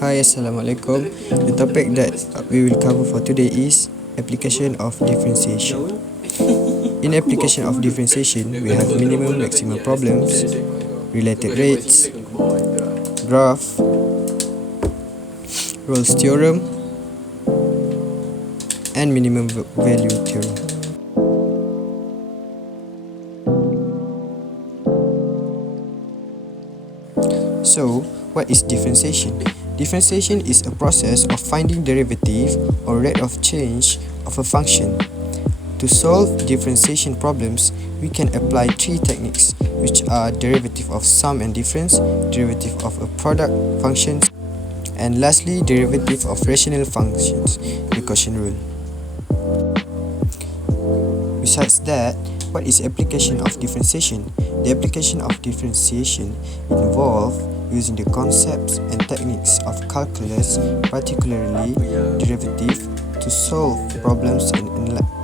Hi, Assalamualaikum. The topic that we will cover for today is application of differentiation. In application of differentiation, we have minimum maximum problems, related rates, graph, Rolle's theorem, and minimum value theorem. So, what is differentiation? Differentiation is a process of finding derivative or rate of change of a function. To solve differentiation problems, we can apply three techniques, which are derivative of sum and difference, derivative of a product functions, and lastly, derivative of rational functions, the quotient rule. Besides that, what is application of differentiation? The application of differentiation involves using the concepts and techniques of calculus, particularly derivative, to solve problems and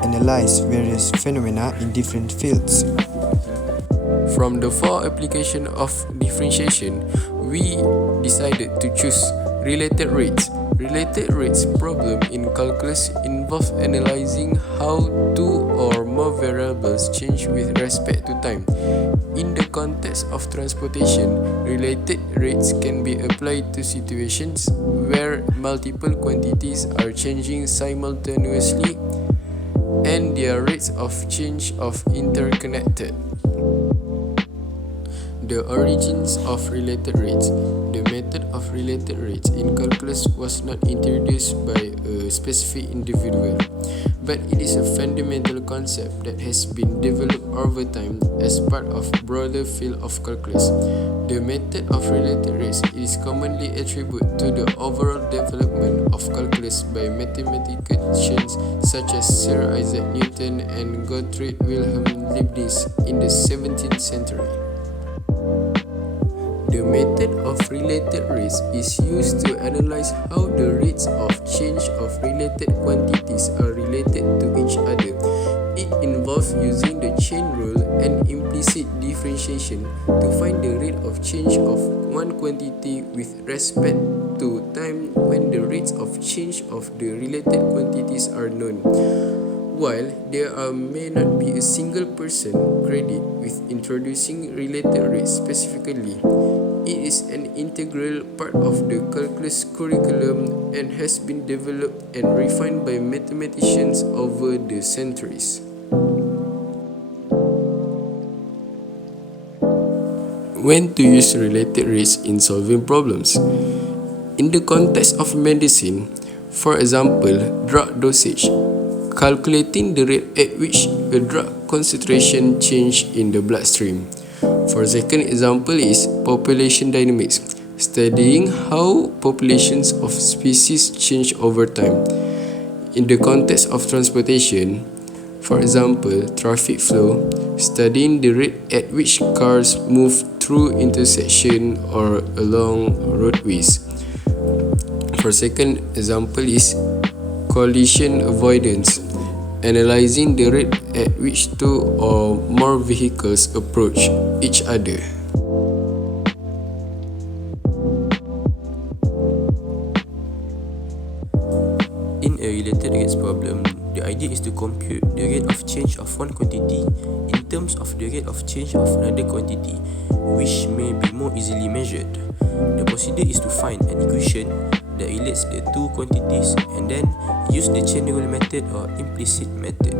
analyze various phenomena in different fields. From the four applications of differentiation, we decided to choose related rates. Related rates problem in calculus involve analyzing how two or more variables change with respect to time. In the context of transportation, related rates can be applied to situations where multiple quantities are changing simultaneously and their rates of change are interconnected. The origins of related rates. The method of related rates in calculus was not introduced by a specific individual, but it is a fundamental concept that has been developed over time as part of a broader field of calculus. The method of related rates is commonly attributed to the overall development of calculus by mathematicians such as Sir Isaac Newton and Gottfried Wilhelm Leibniz in the 17th century. The method of related rates is used to analyze how the rates of change of related quantities are related to each other. It involves using the chain rule and implicit differentiation to find the rate of change of one quantity with respect to time when the rates of change of the related quantities are known. While there may not be a single person credited with introducing related rates specifically, it is an integral part of the calculus curriculum and has been developed and refined by mathematicians over the centuries. When to use related rates in solving problems? In the context of medicine, for example, drug dosage, calculating the rate at which a drug concentration change in the bloodstream. For second example is population dynamics, studying how populations of species change over time. In the context of transportation, for example, traffic flow, studying the rate at which cars move through intersection or along roadways. For second example is collision avoidance, analyzing the rate at which two or more vehicles approach each other. In a related rates problem, the idea is to compute the rate of change of one quantity in terms of the rate of change of another quantity, which may be more easily measured. The procedure is to find an equation that relates the two quantities and then use the chain rule method or implicit method.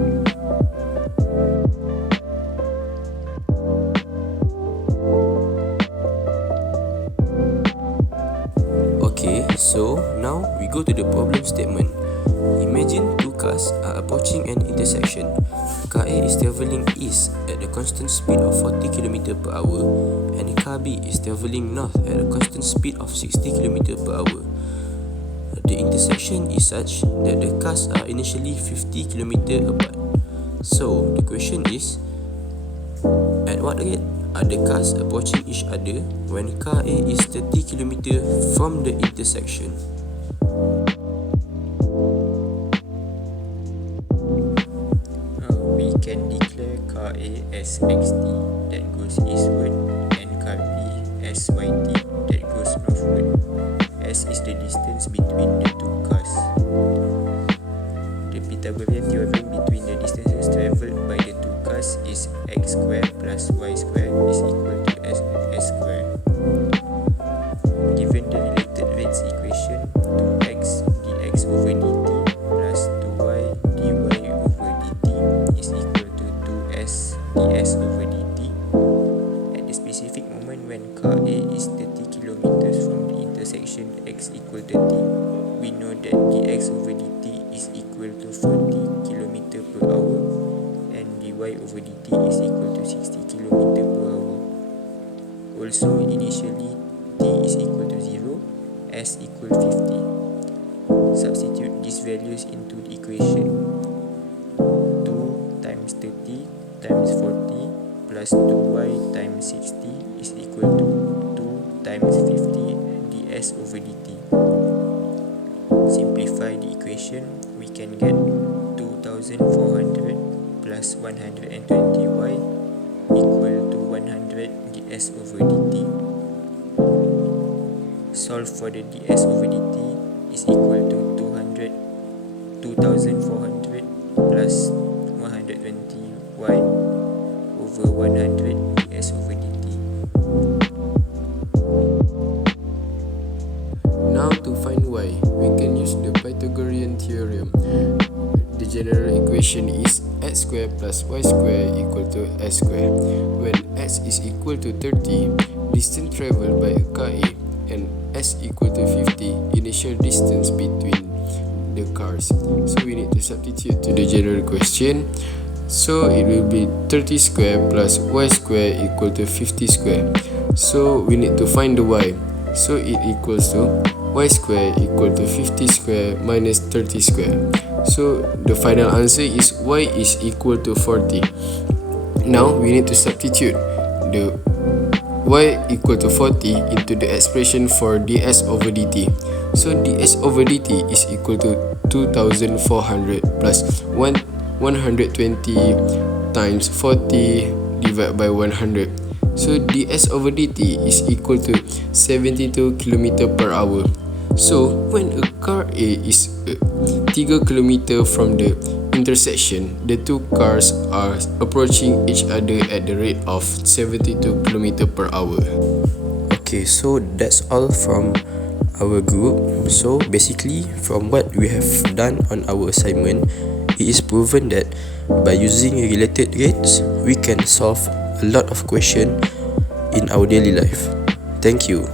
Okay, so now we go to the problem statement. Imagine two cars are approaching an intersection. Car A is travelling east at a constant speed of 40 km per hour and car B is travelling north at a constant speed of 60 km per hour. The intersection is such that the cars are initially 50 km apart. So, the question is, at what rate are the cars approaching each other when car A is 30 km from the intersection? We can declare car A as xt that goes eastward and car B as yt that goes northward. As S is the distance between the two cars. The Pythagorean theorem between the distances travelled by the two cars is x squared plus y squared is equal to s squared. Given the related rates equation, 2x dx over dt plus 2y dy over dt is equal to 2s ds over dt. At the specific moment when car A is 30 kilometers from the intersection x equal 30, we know that dx over dt is equal to 40 km per hour and dy over dt is equal to 60 km per hour. Also, initially t is equal to 0, s equal 50. Substitute these values into the equation. 2 times 30 times 40 plus 2y times 60 is equal to 2 times 50 ds over dt. Simplify the equation, we can get 2400 plus 120y equal to 100 ds over dt. Solve for the ds over dt is equal to 2400 plus 120y over 100 ds over dt. Now to find y, we can use the Pythagorean theorem. The general equation is x squared plus y squared equal to s squared. When x is equal to 30, distance travelled by a car A, and s equal to 50, initial distance between the cars. So we need to substitute to the general question. So it will be 30 square plus y square equal to 50 square. So we need to find the y. So it equals to y square equal to 50 square minus 30 square. So the final answer is y is equal to 40. Now we need to substitute the y equal to 40 into the expression for ds over dt. So ds over dt is equal to 2400 plus 120 times 40 divided by 100. So ds over dt is equal to 72 km per hour. So when a car A is 3 km from the intersection, the two cars are approaching each other at the rate of 72 km per hour. Okay, so that's all from our group. So basically, from what we have done on our assignment, it is proven that by using related rates, we can solve a lot of questions in our daily life. Thank you.